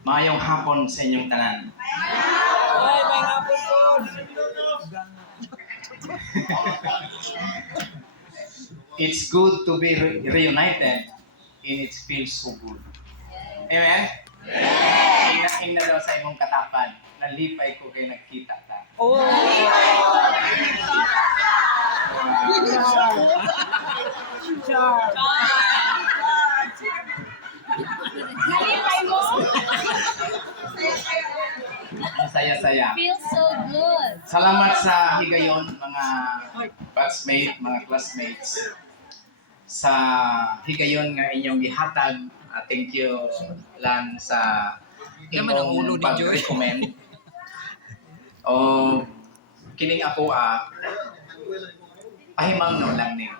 Maayong hapon sa inyong tanan. Ay, may hapon po. It's good to be reunited and it feels so good. Amen? Ina daw sa imong katapan, nalipay ko kay nagkita ta. Oh. Nalipay mo? Ang saya-saya. Feels so good. Salamat sa higayon, mga batchmate, mga classmates. Sa higayon nga inyong gihatag. Thank you, Lan, sa Naman ang ulo imong ni Joy. pag-recommend. O, kining ako pahimangno lang niyo.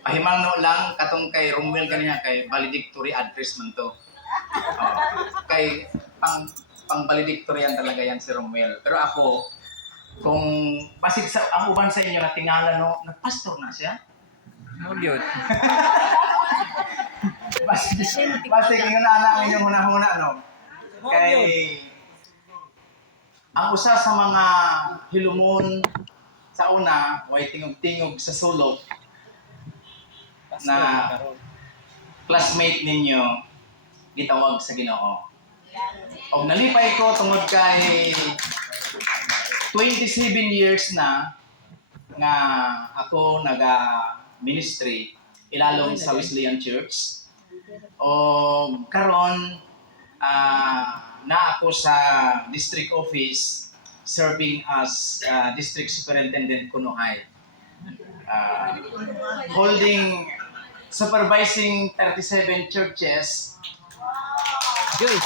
Pahimangno lang katong kay Romel kanina kay valedictory address man to. Kay pang valedictory yan talaga yan si Romel. Pero ako, kung basig sa ang uban sa inyo na tingala no, nagpastor na siya. No, dude. Basig ingon na ang inyong hunahuna no. Kay ang usa sa mga hilumon sa una, way tingog-tingog sa sulok na classmate ninyo gitawag sa Ginoo. Og nalipay ko tungod kay 27 years na nga ako naga-ministry ilalom sa Wesleyan Church. O karon na ako sa district office serving as district superintendent Kunuhay. Supervising 37 churches Joy.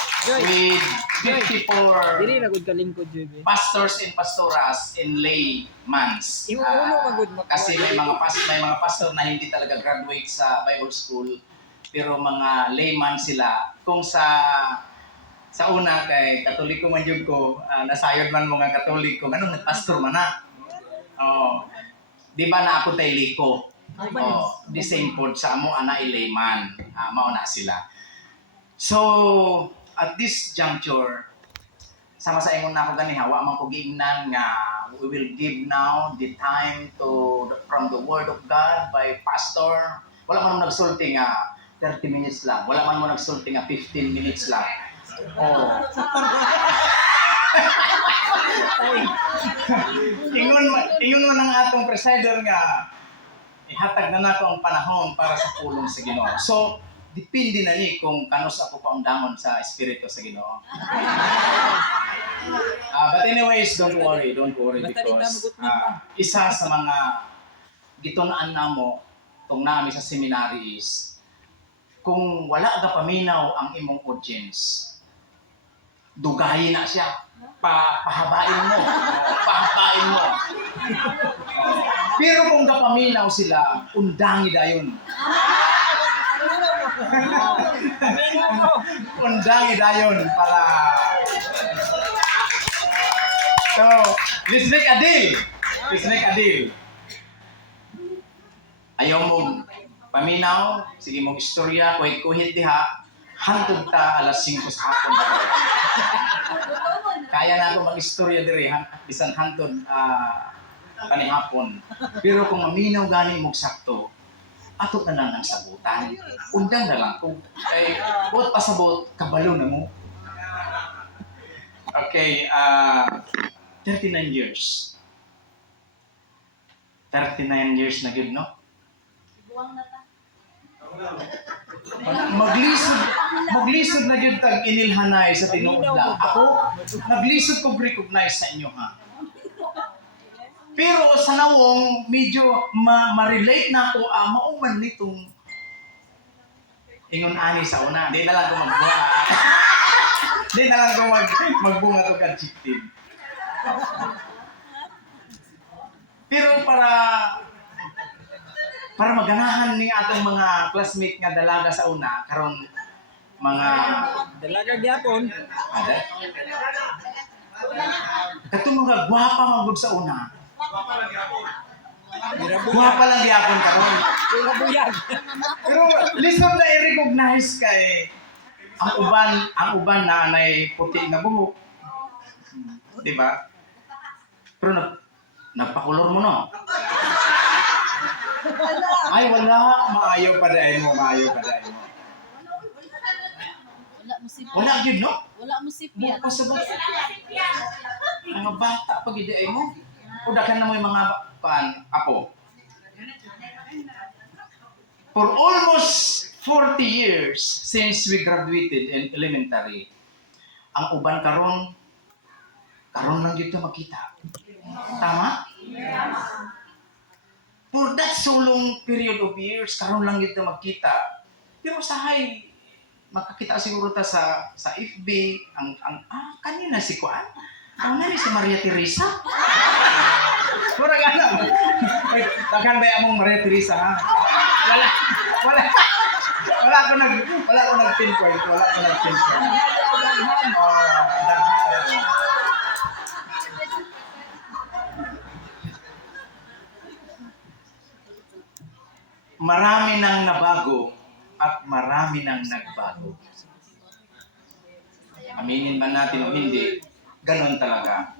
with 54 Dili na gud kalingkod, Joy. pastors and pastoras and laymans. Yung ulo magud makawa. Kasi may mga pastor na hindi talaga graduate sa Bible school pero mga layman sila. Kung sa una kay Katoliko man jud ko, nasayod man mga Katoliko, anong nagpastor man na. Oh. Di ba na ako tay liko? Oh, the same pod sa amo ana layman. Mao na sila. So, at this juncture, sama sa ingon na ako gani hawa man ko giingnan nga we will give now the time from the word of God by pastor. Wala man mo nagsulti nga 30 minutes lang. Wala man mo nagsulti nga 15 minutes lang. Oh. ingon man ang atong presider nga ihatag na nato ang panahon para sa pulong sa Ginoo. So, depende na ni kung kanus ako paundangon sa espiritu sa Ginoo. But anyways, don't worry because isa sa mga gitunaan namo tong naami sa seminary is kung wala ka paminaw ang imong audience, dugahin na siya. Pahabain mo. Pero kung gapaminaw sila, undangi dayon. Undangi dayon para... So, let's make a deal. Ayaw mong paminaw, sige mong istorya, kuhit diha, hantod ta alas 5 sa hapon. Kaya na ako mag-istorya diri, bisan hantod panihapon. Pero kung maminaw gani mong sakto, ato na lang ang sabutan. Undang na lang kung kay buot pasabot, kabalo na mo. Okay, 39 years. 39 years na gid, no? Buwang na ta. Maglisod na gyud tag inilhanay sa tinuod lang. Ako naglisod ko recognize sa inyo ha. Pero sa nawong medyo ma-relate na ako mauman nitong ingon ani sa una. Di na lang ko magbunga. Di na lang ko magbunga to adjective. Pero para maganahan ni atong mga classmate nga dalaga sa una karon mga Dalaga gyapon. katong mga gwapa magud sa una. Birabuyag. Gwapa lang gyapon karon. Birabuyag. Pero lisod na i-recognize kay ang uban na anay puti nga buhok. Di ba? Pero nagpakulor mo no? Ay, wala. Maayo pa dahil mo. Wala mo sipya. Wala yun, no? Wala mo sipya. Bukas sa ba? Mga bata pag ay mo. Udakan na mo yung mga apo. For almost 40 years since we graduated in elementary, ang uban karon lang dito makita. Tama? For that so long period of years, karon lang dito magkita. Pero sa high, makakita siguro ta sa FB, kanina si Kuan. Ang nani si Maria Teresa? Murag ano? Takhan ba among Maria Teresa ha? Wala ako nag-pinpoint. Marami nang nabago at marami nang nagbago. Aminin man natin o hindi, ganon talaga.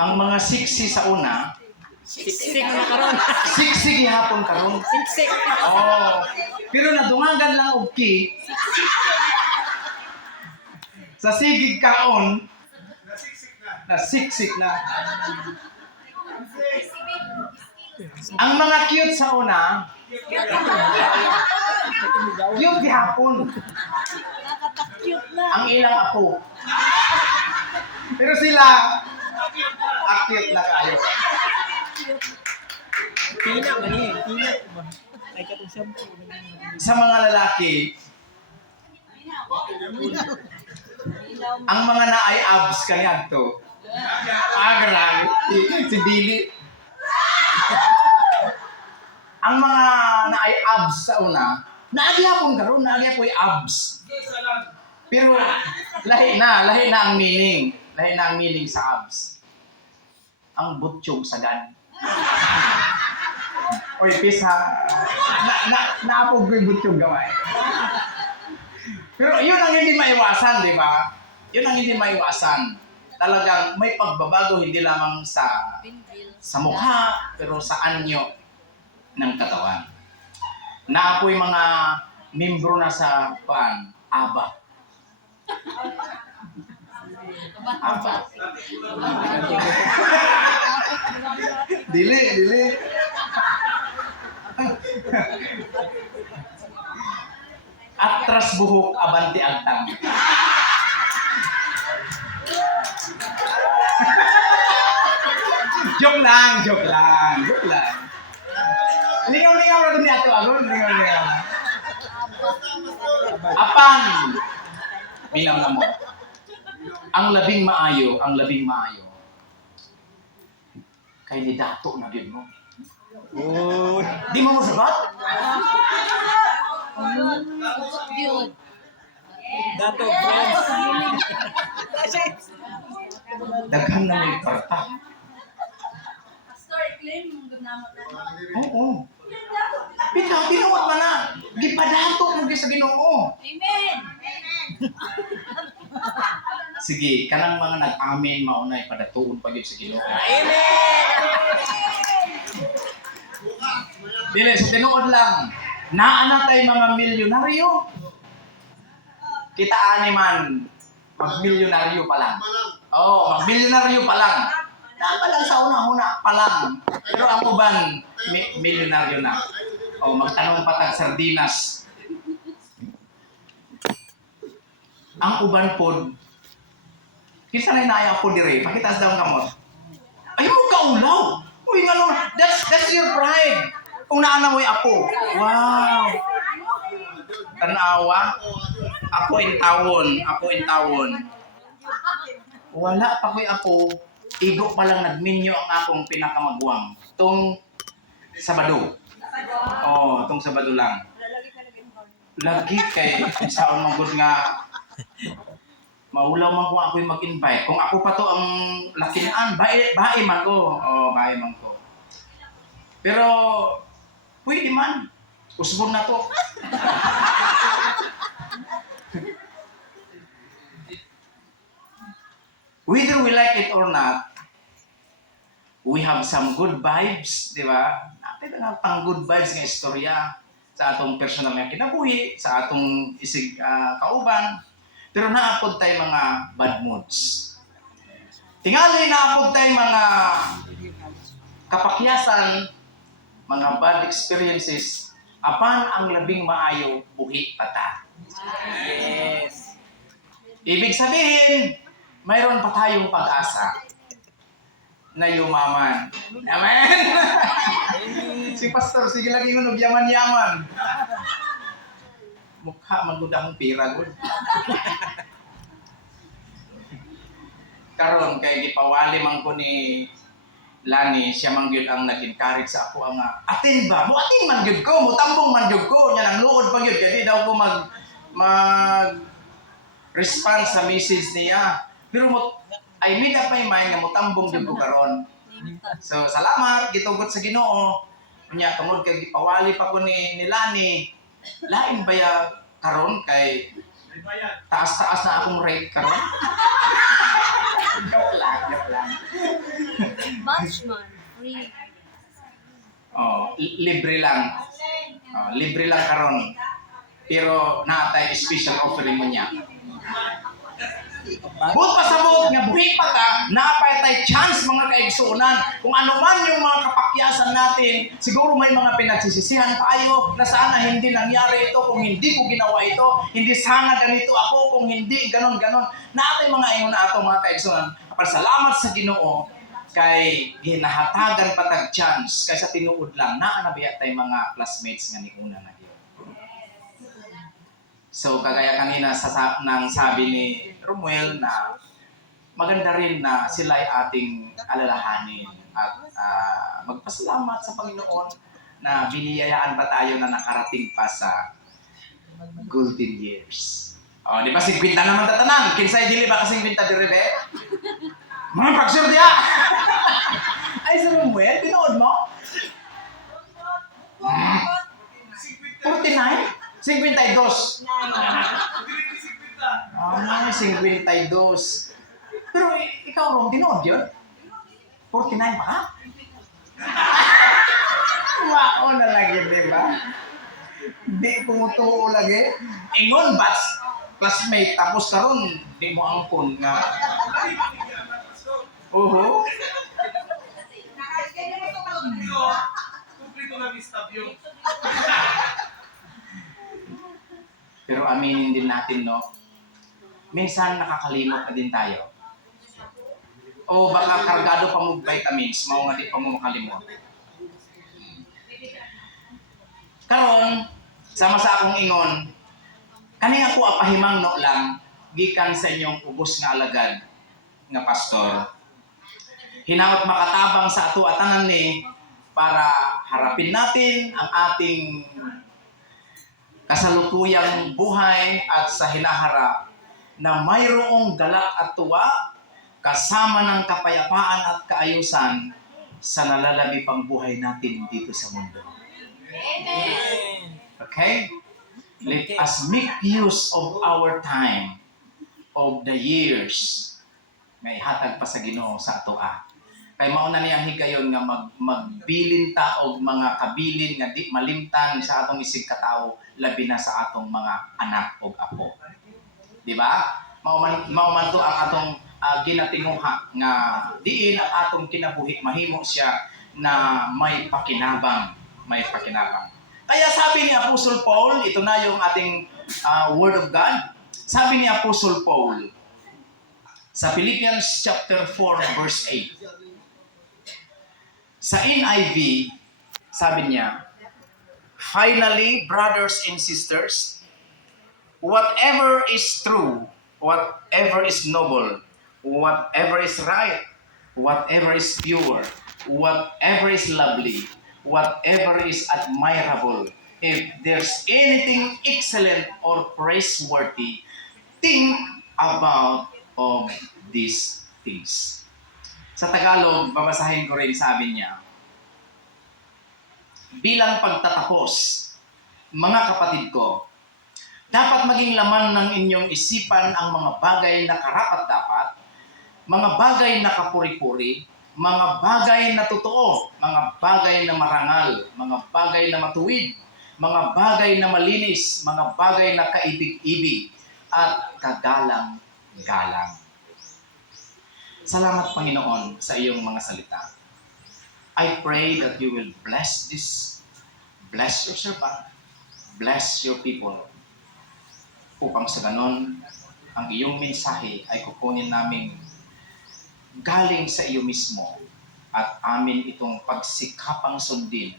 Ang mga siksi sa una, Siksik na karon. siksik hapon karon. Siksik. Oh, pero nadungagan lang og ki. Sa sigig kaon, siksik na. Ang mga cute sa una, cute gihapon. Nakaka-cute na. Ang ilang apo. Pero sila, cute na kayo. Pina man eh. Pina ba? Ay katong shampoo. Sa mga lalaki, ang mga naay abs kanya to. Grabe. Si Billy. Ang mga naay abs sa una, naagyapon karon, naagyapon yung abs. Pero lahi na ang meaning. Lahi na ang meaning sa abs. Ang butchog sagad. Oy, peace ha. Naapog ko yung butchog gamay. Pero yun ang hindi maiwasan, di ba? Yun ang hindi maiwasan. Talagang may pagbabago hindi lamang sa mukha, pero sa anyo ng katawan. Naapoy mga membro na sa ABA. Dili. Atras buhok, abanti agtang. Joke lang. Lingaw-lingaw na dun ni Ato Agon. Lingaw-lingaw. Apang! Minaw na mo. Ang labing maayo. Kay ni Dato na din mo. Oh. Di mo sabat? Cute. Dato friends. Daghan na may karta. Pastor, claim mong gunamot na. Oo. Bitaw, tinuod man na. Gipadato mo sa Ginoo. Amen. Sige, kanang mga nag-amen maunay padatuon pa gyud sa Ginoo. Amen. Dili, so tinuod lang. Naa tay mga milyonaryo. Kita ani man magmilyonaryo pa lang. Magmilyonaryo pa lang. Tama lang sa una-una pa lang. Pero ang uban, milyonaryo na. Magtanong pa tag sardinas. Ang uban pod, kinsa na inaya po dire, pakitas daw kamot. Ayaw mo kaulaw. Uy, nga naman, that's your pride. Kung naana mo yung apo. Wow. Tanawa. Ako in tawon. Wala pa ko'y apo. Igo pa lang nagminyo ang akong pinakamagwang. Tong Sabado. Tong Sabado lang. Lagi kay saon magud nga maulaw man kung ako'y mag-invite. Kung ako pa to ang lakinan, bae man ko. Bae man ko. Pero pwede man. Usbon na to. whether we like it or not, we have some good vibes, di ba? Natin nga pang good vibes nga istorya sa atong personal nga kinabuhi, sa atong isig kauban. Pero naapod tayo mga bad moods. Tingali naapod tayo mga kapakyasan, mga bad experiences, apan ang labing maayo, buhi pata. Yes. Ibig sabihin, mayroon pa tayong pag-asa na yumaman. Amen? Si Pastor, sige lagi mo, yaman-yaman. Mukha, maganda mong pira, good. Karon kay gipawali man ko ni Lani, siya man gyud ang nag-encourage sa ako ang atin ba? Mo atin man gyud ko, mo tambong man gyud ko, nya nang luod pa gyud kay di daw ko mag respond sa message niya. Pero mo I made up my mind na mo tambong gyud ko karon. So salamat gitugot sa Ginoo. Unya tungod kay gipawali pa ko ni Lani. Lain ba ya karon kay taas-taas na akong rate karon? Joke lang. Batchman, free. Oh, libre lang. Oh, libre lang karon. Pero naatay special offering mo niya. Buot pasabot nga buhi pa ta, napay tay chance mga kaigsuonan. Kung ano man yung mga kapakyasan natin, siguro may mga pinagsisisihan tayo na sana hindi nangyari ito kung hindi ko ginawa ito, hindi sana ganito ako kung hindi ganon. Naatay mga ingon na ato mga kaigsuonan. Salamat sa Ginoo kay ginahatagan patag chance kaysa tinuod lang naa na biya tay mga classmates nga ni una na gyud. So kagaya kanina nang sabi ni Romuel na maganda rin na sila ay ating alalahanin at magpasalamat sa Panginoon na biniyayaan pa tayo na nakarating pa sa golden years. Oh, di ba 50 naman tatanan? Kinsay dili ba kasing 50 direbe? Mga pagsur diya! Ay, sa Romuel, pinood mo? 49? 52. Ah, 52. Pero ikaw, Rom, tinood yun? 49 pa ka? Wao na lagi, di ba? Di pumutuo lagi. Ingon, batch classmate, tapos karon di mo angkon nga. Oho. Pero aminin din natin, no? Minsan nakakalimot na din tayo. O baka kargado pa mo vitamins, mao nga di pa mo makalimot. Karon, sama sa akong ingon, kani ako apahimang no lang, gikan sa inyong ubos nga alagad, nga pastor. Hinaot makatabang sa ato atanan ni para harapin natin ang ating kasalukuyang buhay at sa hinaharap na mayroong galak at tuwa kasama ng kapayapaan at kaayusan sa nalalabi pang buhay natin dito sa mundo. Okay? Let us make use of our time, of the years. May hatag pa sa Ginoo sa atoa. Kay mao na niyang higayon nga magbilin ta og mga kabilin nga di malimtan sa atong isig katao labi na sa atong mga anak ug apo. Di ba? Mao man to ang atong ginatinguha nga diin ang atong kinabuhi mahimo siya na may pakinabang. Kaya sabi ni Apostle Paul, ito na yung ating Word of God. Sabi ni Apostle Paul sa Philippians chapter 4 verse 8. Sa NIV, sabi niya, finally, brothers and sisters, whatever is true, whatever is noble, whatever is right, whatever is pure, whatever is lovely, whatever is admirable, if there's anything excellent or praiseworthy, think about all these things. Sa Tagalog, babasahin ko rin, sabi niya, bilang pagtatapos, mga kapatid ko, dapat maging laman ng inyong isipan ang mga bagay na karapat-dapat, mga bagay na kapuri-puri, mga bagay na totoo, mga bagay na marangal, mga bagay na matuwid, mga bagay na malinis, mga bagay na kaibig-ibig, at kagalang-galang. Salamat, Panginoon, sa iyong mga salita. I pray that you will bless your servant, bless your people, upang sa ganon, ang iyong mensahe ay kukunin namin galing sa iyo mismo at amin itong pagsikapang sundin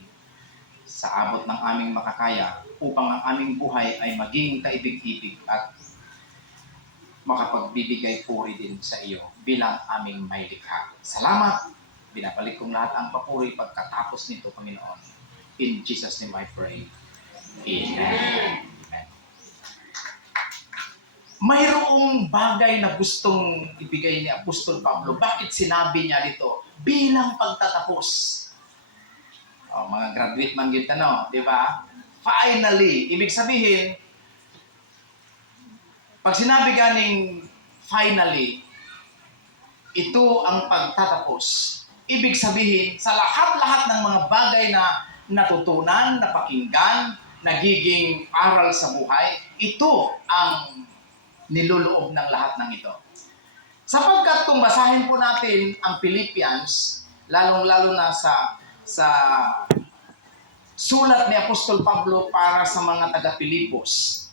sa abot ng aming makakaya upang ang aming buhay ay maging kaibig-ibig at makapagbibigay puri din sa iyo bilang aming may likha. Salamat! Binabalik kong lahat ang papuri pagkatapos nito, Panginoon. In Jesus' name I pray. Amen. Amen. Mayroong bagay na gustong ibigay ni Apostol Pablo. Bakit sinabi niya dito? Bilang pagtatapos. Mga graduate man yun di ba? Finally, ibig sabihin, pag sinabi ganing finally, ito ang pagtatapos. Ibig sabihin, sa lahat-lahat ng mga bagay na natutunan, napakinggan, nagiging aral sa buhay, ito ang niluloob ng lahat ng ito. Sapagkat kung basahin po natin ang Philippians, lalong-lalo na sa sulat ni Apostol Pablo para sa mga taga-Pilipos,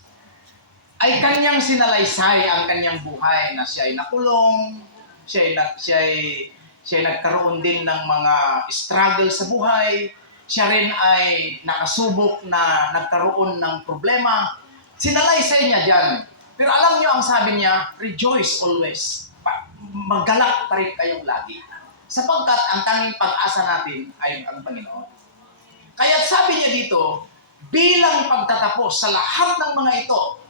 ay kanyang sinalaysay ang kanyang buhay na siya ay nakulong, siya ay nagkaroon din ng mga struggle sa buhay, siya rin ay nakasubok na nagkaroon ng problema. Sinalaysay niya dyan. Pero alam niyo ang sabi niya, rejoice always. Maggalak pa rin kayong lagi. Sapagkat ang tanging pag-asa natin ay ang Panginoon. Kaya sabi niya dito, bilang pagtatapos sa lahat ng mga ito,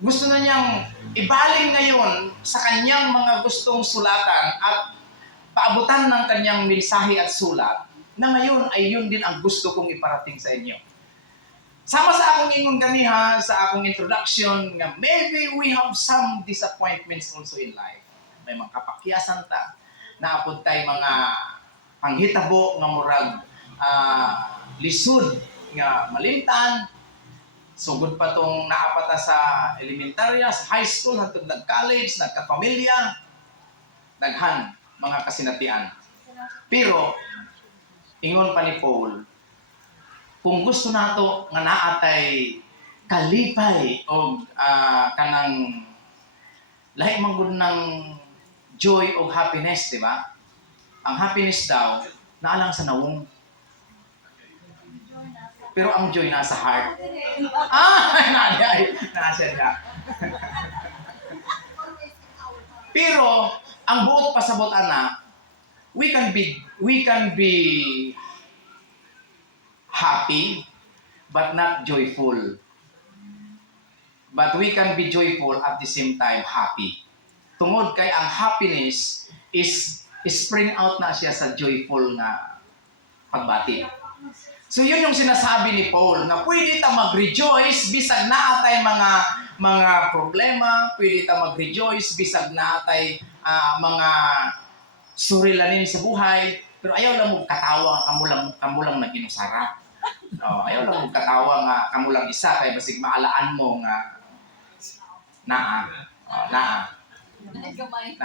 gusto na niyang ibaling ngayon sa kanyang mga gustong sulatan at paabutan ng kanyang mensahe at sulat na ngayon ay yun din ang gusto kong iparating sa inyo. Sama sa akong ingon ganiha, sa akong introduction, nga maybe we have some disappointments also in life. May mga kapakyasan ta, naapod tayo mga panghitabo nga murag lisod nga malimtan, sugod pa tong naapata sa elementarya, sa high school, hantod nag-college, nagka-pamilya, daghan mga kasinatian. Pero, ingon pa ni Paul, kung gusto nato nga naatay kalipay o kanang lahi manggod ng joy o happiness, di ba? Ang happiness daw, naalang sa nawong. Pero ang joy nasa heart. Nasa siya. Pero ang buot pasabot ana, we can be happy but not joyful. But we can be joyful at the same time happy. Tungod kay ang happiness is spring out na siya sa joyful nga pagbati. So yun yung sinasabi ni Paul, na pwede ta mag-rejoice bisag naatay mga problema, pwede ta mag-rejoice bisag naatay mga surilanin sa buhay, pero ayaw lang mo katawa kamulang naginusara. Ayaw lang mo katawa nga kamulang isa kay basig maalaan mo nga Naigamay.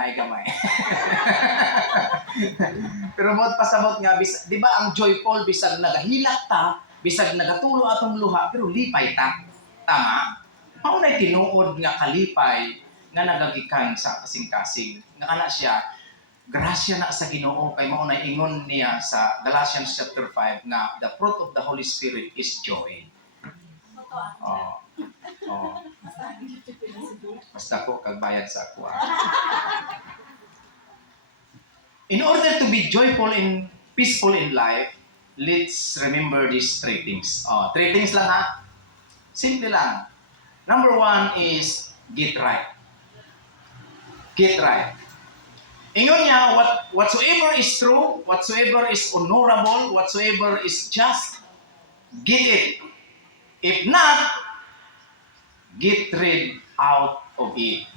Pero mod pasabot nga, di ba ang joyful, bisag nagahilak ta, bisag nagatulo atong luha, pero lipay ta. Tama? Maunay tinuod nga kalipay nga nagagikan sa kasing-kasing. Nga ana siya, grasya na sa Ginoo kay maunay ingon niya sa Galatians chapter 5 na the fruit of the Holy Spirit is joy. Basta ko kagbayad sa ako. In order to be joyful and peaceful in life, let's remember these three things. Three things lang ha. Simple lang. Number one is get right. Get right. Ingon niya, whatsoever is true, whatsoever is honorable, whatsoever is just, get it. If not, get rid out of it.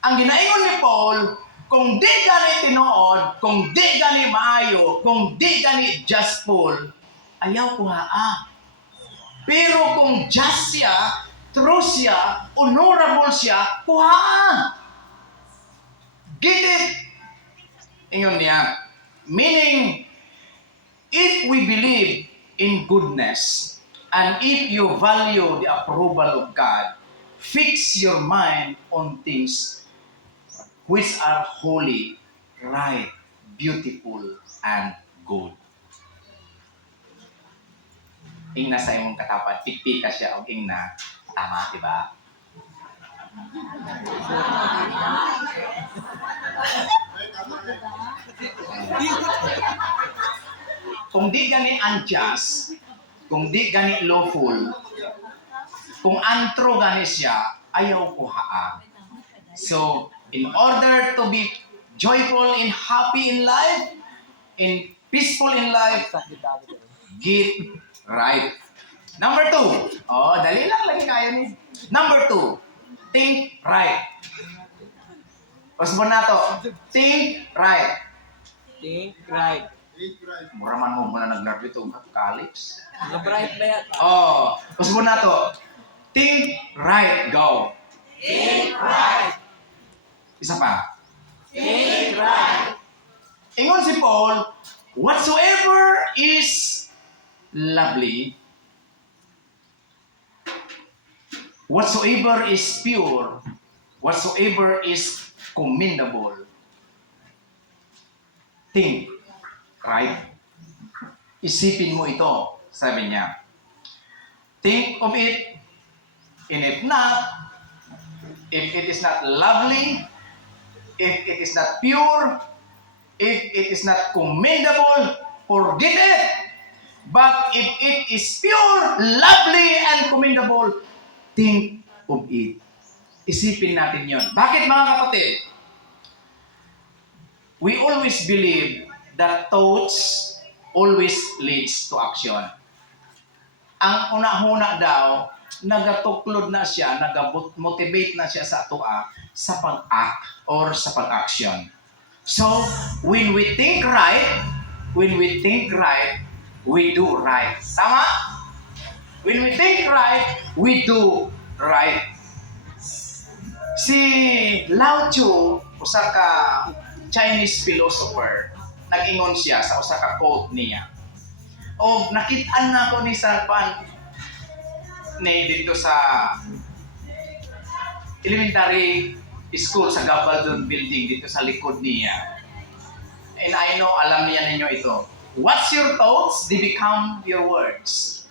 Ang ginaingon ni Paul, kung di gani tinuod, kung di gani maayo, kung di gani justful, ayaw ko haa. Pero kung just siya, true siya, honorable siya, kuhaan. Get it? Ingon niya. Meaning, if we believe in goodness, and if you value the approval of God, fix your mind on things which are holy, right, beautiful, and good. Ing na sa imong katapat, pikpika siya o ing na tama, di ba? Kung di gani unjust, kung di gani lawful, kung antro gani siya, ayaw ko haa. So, in order to be joyful and happy in life, and peaceful in life, get right. Number 2. Oh, dali lang lagi kayo ni. Number 2. Think right. Usbon na to. Think right. Think right. Mura man mo muna nag-graduate o college. Nag-bright ba yan? Oh, usbon na to. Think right. Go. Think right. Isa pa. Think right. Ingon si Paul, whatsoever is lovely, whatsoever is pure, whatsoever is commendable, think right. Isipin mo ito, sabi niya. Think of it, and if not, if it is not lovely, if it is not pure, if it is not commendable, forget it. But if it is pure, lovely, and commendable, think of it. Isipin natin yon. Bakit mga kapatid? We always believe that thoughts always leads to action. Ang una-una daw, nagatuklod na siya, nag-motivate na siya sa atua sa pag-act or sa pag-action. So, when we think right, we do right. Tama? When we think right, we do right. Si Lao Tzu, usa ka Chinese philosopher, nag-ingon siya sa usa ka quote niya. O nakit-an na ko ni sa ni dito sa elementary school sa Gabaldon building dito sa likod niya. And I know, alam niya ninyo ito. What's your thoughts? They become your words.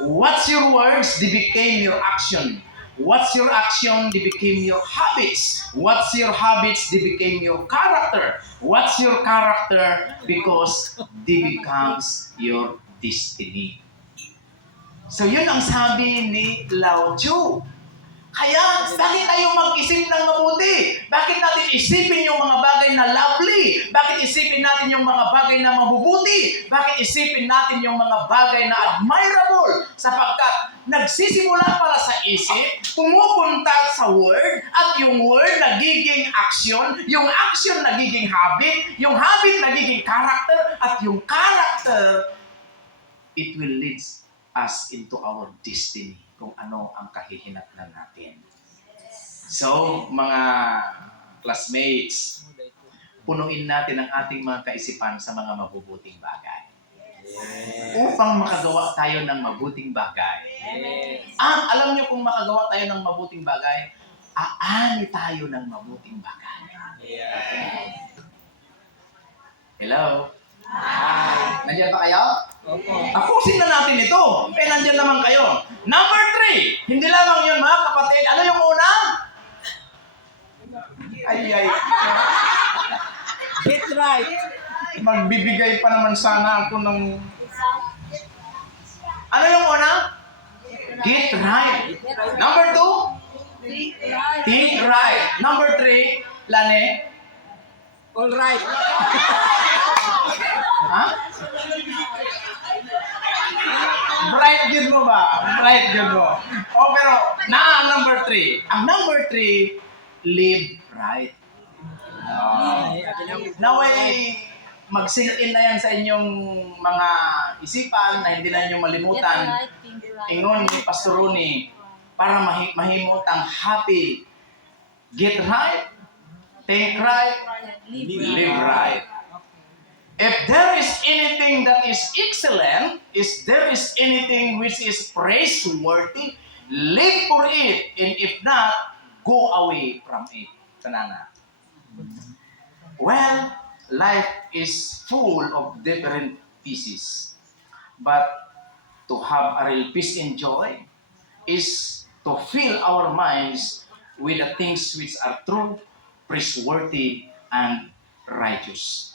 What's your words? They became your action. What's your action? They became your habits. What's your habits? They became your character. What's your character? Because they becomes your destiny. So yun ang sabi ni Lao Tzu. Kaya, bakit tayo mag-isip ng mabuti? Bakit natin isipin yung mga bagay na lovely? Bakit isipin natin yung mga bagay na mabubuti? Bakit isipin natin yung mga bagay na admirable? Sapagkat nagsisimula para sa isip, pumupunta sa word, at yung word nagiging action, yung action nagiging habit, yung habit nagiging character, at yung character, it will lead us into our destiny, kung ano ang kahihinatnan natin. So, mga classmates, punuin natin ang ating mga kaisipan sa mga mabubuting bagay. Upang makagawa tayo ng mabuting bagay. Ang alam niyo kung makagawa tayo ng mabuting bagay, aani tayo ng mabuting bagay. Hello? Hi. Nandiyan pa kayo? Opo. Tapusin na natin ito. Nandiyan naman kayo. Number 3. Hindi lamang yun mga kapatid. Ano yung una? Ay. Get right. Magbibigay pa naman sana ako ng... Ano yung una? Get right. Number 2? Think right. Number 3? Lane? All right. Ha? Bright yun mo ba? Bright yun mo. Oh, pero ang number 3. Ang number 3, live right. Ay, akin ang Naway, mag-sink in na yan sa inyong mga isipan na hindi na inyo Get malimutan. right, think right. Ingon ni Pastor Rooney, para mahimot ang happy. Get right, think right, live right. If there is anything that is excellent, if there is anything which is praiseworthy, live for it. And if not, go away from it. Tanana. Well, life is full of different pieces. But to have a real peace and joy is to fill our minds with the things which are true, praiseworthy, and righteous.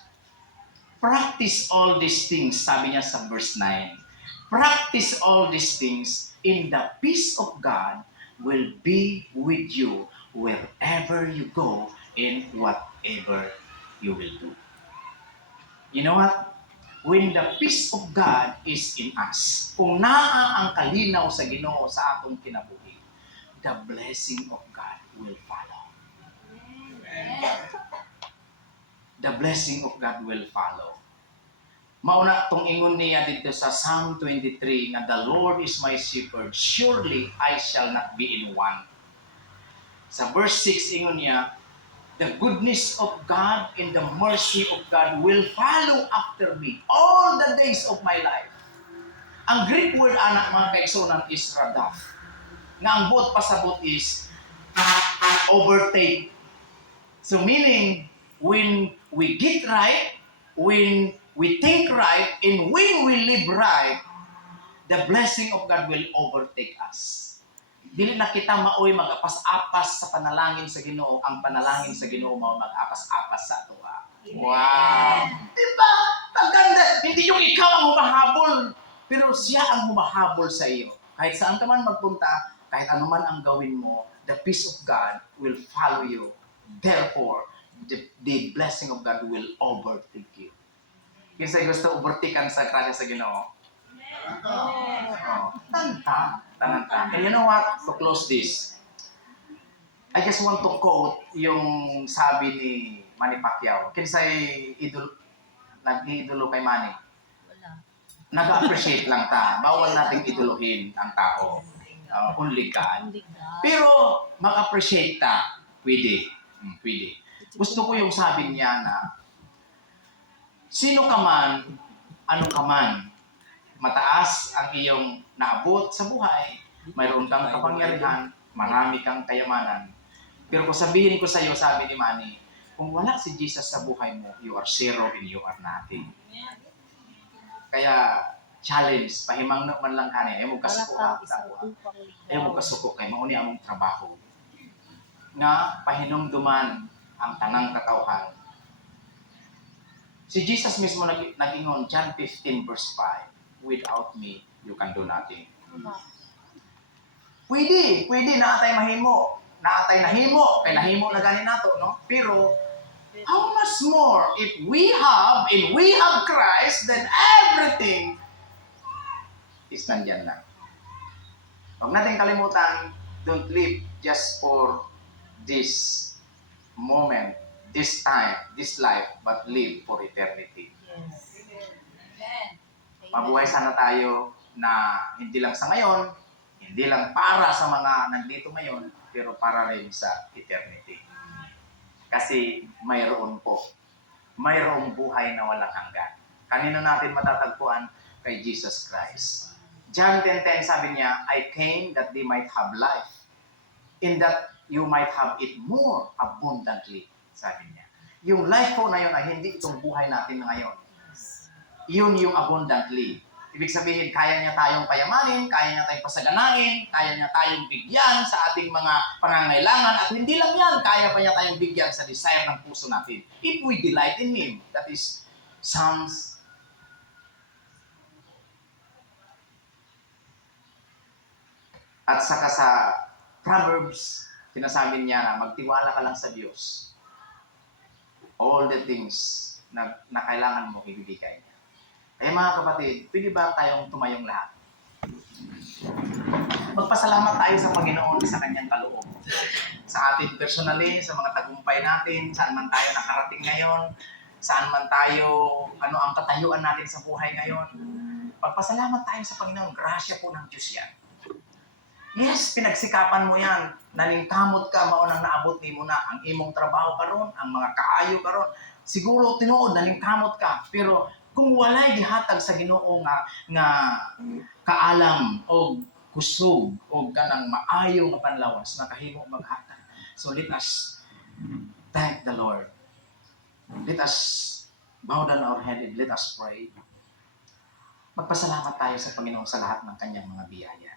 Practice all these things, sabi niya sa verse 9. Practice all these things, in the peace of God will be with you wherever you go and whatever you will do. You know what? When the peace of God is in us, kung naa ang kalinaw sa Ginoo sa atong kinabuhi, the blessing of God will follow. The blessing of God will follow. Mauna tong ingon niya dito sa Psalm 23 na the Lord is my shepherd, surely I shall not be in want. Sa verse 6 ingon niya, the goodness of God and the mercy of God will follow after me all the days of my life. Ang Greek word anak mga kaigsunan is radaf. Nga ang buot pasabot is overtake. So meaning, when we get right, when we think right, and when we live right, the blessing of God will overtake us. Dili na kita maoy mag-apas-apas sa panalangin sa Ginoo. Ang panalangin sa Ginoo mao mag-apas-apas sa ato. Wow! Diba? Paganda! Hindi yung ikaw ang humahabol, pero siya ang humahabol sa iyo. Kahit saan ka man magpunta, kahit ano man ang gawin mo, the peace of God will follow you. Therefore, the blessing of God will overtake you. Kasi gusto overtaken sa grasya sa Ginoo. Tanta. And you know what? To close this, I just want to quote yung sabi ni Manny Pacquiao. Kinsay nag-iidolo kay Manny? Wala. Nag-appreciate lang ta. Bawal nating idolohin ang tao. Only God. Only God. Pero mag-appreciate ta. Pwede. Pwede. Gusto ko yung sabi niya na sino ka man, ano ka man, mataas ang iyong naabot sa buhay, mayroon kang kapangyarihan, marami kang kayamanan. Pero kung sabihin ko sa iyo, sabi ni Manny, kung wala si Jesus sa buhay mo, you are zero and you are nothing. Kaya, challenge, pahimang man lang kanin, ayaw mo kasuko ha, ayaw mo kasuko, kay mauni among trabaho. Nga, pahinumduman ang tanang katawhan. Si Jesus mismo nag-ingon, John 15 verse 5, without me, you can do nothing. Pwede naatay mahimo, naatay nahimo, kay nahimo na ganin nato, no? Pero, how much more if we have Christ, then everything is nandyan na. Huwag natin kalimutan, don't live just for this moment, this time, this life, but live for eternity. Yes. Mabuhay sana tayo na hindi lang sa ngayon, hindi lang para sa mga nandito ngayon, pero para rin sa eternity. Kasi mayroong buhay na walang hanggan. Kanino natin matatagpuan? Kay Jesus Christ. John 10:10 sabi niya, I came that they might have life, in that you might have it more abundantly, sabi niya. Yung life po na yun ay hindi itong buhay natin na ngayon. Yun yung abundantly. Ibig sabihin, kaya niya tayong payamanin, kaya niya tayong pasaganain, kaya niya tayong bigyan sa ating mga pangangailangan, at hindi lang yan, kaya pa niya tayong bigyan sa desire ng puso natin. If we delight in Him, that is Psalms. At saka sa Proverbs, sinasabi niya na magtiwala ka lang sa Diyos. All the things na kailangan mo ibibigay niya. Kaya mga kapatid, pwede ba tayong tumayong lahat? Magpasalamat tayo sa Panginoon sa kanyang kaloob. Sa atin personally, sa mga tagumpay natin, saan man tayo nakarating ngayon, saan man tayo, ano ang katayuan natin sa buhay ngayon. Pagpasalamat tayo sa Panginoon, grasya po ng Diyos yan. Yes, pinagsikapan mo yan. Naningkamot ka, maunang naabot ni mo na ang imong trabaho karon, ang mga kaayo karon. Siguro tinuod naningkamot ka, pero kung walay gihatag sa Ginoo nga kaalam o kusog o kanang maayo nga panlawas nakahimo maghatag. So let us thank the Lord. Let us bow down our head and let us pray. Magpasalamat tayo sa Panginoon sa lahat ng kanyang mga biyaya.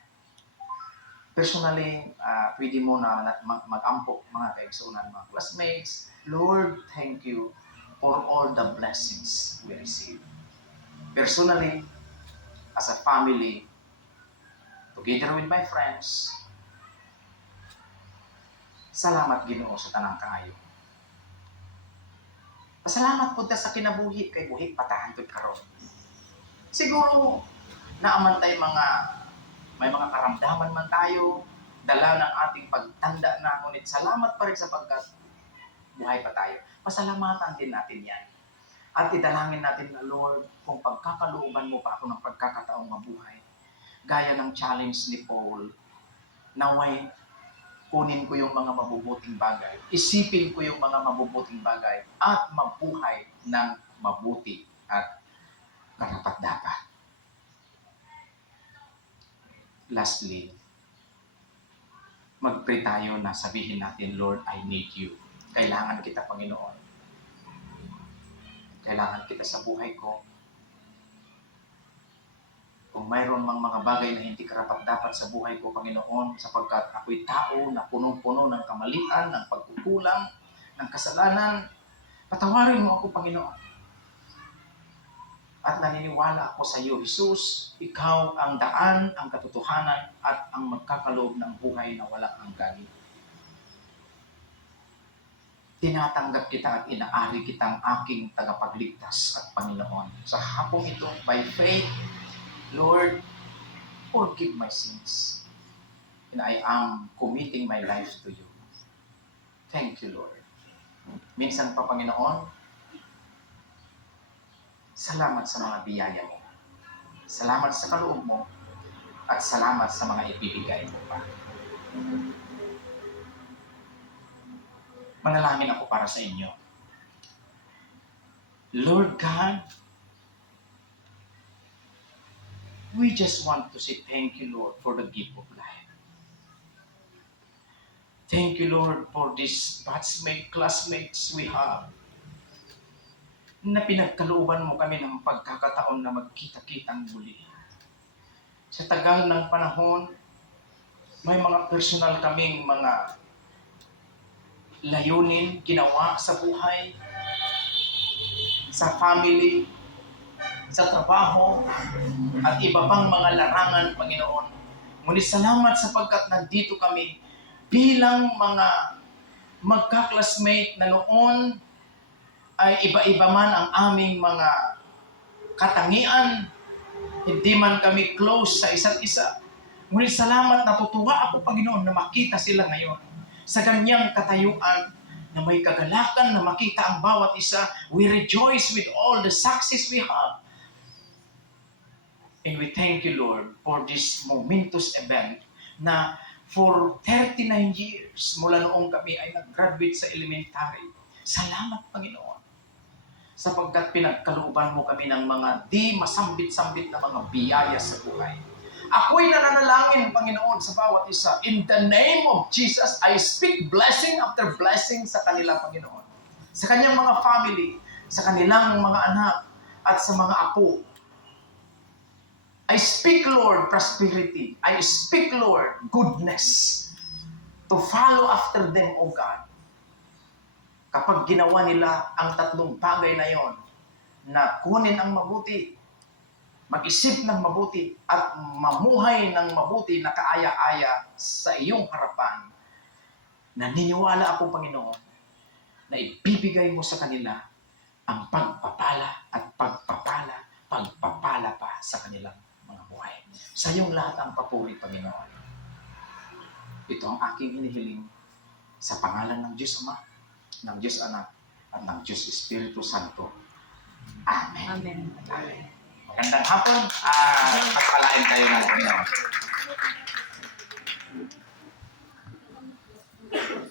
Personally, pwede mo na mag-ampo mga kaigsunan, mga classmates. Lord, thank you for all the blessings we receive. Personally, as a family, together with my friends, salamat Ginoo sa tanang kaayo. Pasalamat po ta sa kinabuhi kay buhi patahan to karon. Siguro naaman tayo may mga karamdaman man tayo, dala ng ating pagtanda na, ngunit salamat pa rin sapagkat buhay pa tayo. Pasalamatan din natin yan. At idalangin natin na, Lord, kung pagkakalooban mo pa ako ng pagkakataong mabuhay, gaya ng challenge ni Paul, naway kunin ko yung mga mabubuting bagay, isipin ko yung mga mabubuting bagay, at mabuhay ng mabuti at karapat-dapat. Lastly, mag-pray tayo na sabihin natin, Lord, I need you. Kailangan kita, Panginoon. Kailangan kita sa buhay ko. Kung mayroon mang mga bagay na hindi karapat-dapat sa buhay ko, Panginoon, sapagkat ako'y tao na punong-puno ng kamalian, ng pagkukulang, ng kasalanan, patawarin mo ako, Panginoon. At naniniwala ako sa iyo, Jesus, ikaw ang daan, ang katotohanan, at ang magkakaloob ng buhay na walang hanggan. Tinatanggap kita at inaari kitang aking tagapagligtas at Panginoon. Sa hapong ito, by faith, Lord, forgive my sins. And I am committing my life to you. Thank you, Lord. Minsan pa, Panginoon, salamat sa mga biyaya mo. Salamat sa kaloob mo. At salamat sa mga ibibigay mo pa. Manalangin ako para sa inyo. Lord God, we just want to say thank you, Lord, for the gift of life. Thank you, Lord, for these batchmates, classmates we have, na pinagkalooban mo kami ng pagkakataon na magkita-kitang muli. Sa tagal ng panahon, may mga personal kaming mga layunin, ginawa sa buhay, sa family, sa trabaho, at iba pang mga larangan, Panginoon. Ngunit salamat sapagkat nandito kami bilang mga magka-classmate na noon ay iba-iba man ang aming mga katangian, hindi man kami close sa isa't isa. Ngunit salamat, natutuwa ako, Panginoon, na makita sila ngayon sa kanyang katayuan, na may kagalakan na makita ang bawat isa. We rejoice with all the success we have. And we thank you, Lord, for this momentous event na for 39 years, mula noong kami ay nag-graduate sa elementary. Salamat, Panginoon, sapagkat pinagkalooban mo kami ng mga di masambit-sambit na mga biyaya sa buhay. Ako'y nananalangin, Panginoon, sa bawat isa. In the name of Jesus, I speak blessing after blessing sa kanila, Panginoon. Sa kanyang mga family, sa kanilang mga anak, at sa mga apo. I speak, Lord, prosperity. I speak, Lord, goodness to follow after them, O God. Kapag ginawa nila ang tatlong bagay na yon, na kunin ang mabuti, mag-isip ng mabuti, at mamuhay ng mabuti na kaaya-aya sa iyong harapan, naniniwala ako, Panginoon, na ibibigay mo sa kanila ang pagpapala at pagpapala pa sa kanilang mga buhay. Sa iyong lahat ang papuri, Panginoon. Ito ang aking hinihiling Sa pangalan ng Diyos Ama, ng Diyos Anak, at ng Diyos Espiritu Santo. Amen. Amen. Magandang hapon. Pagpalain tayo ng Panginoon.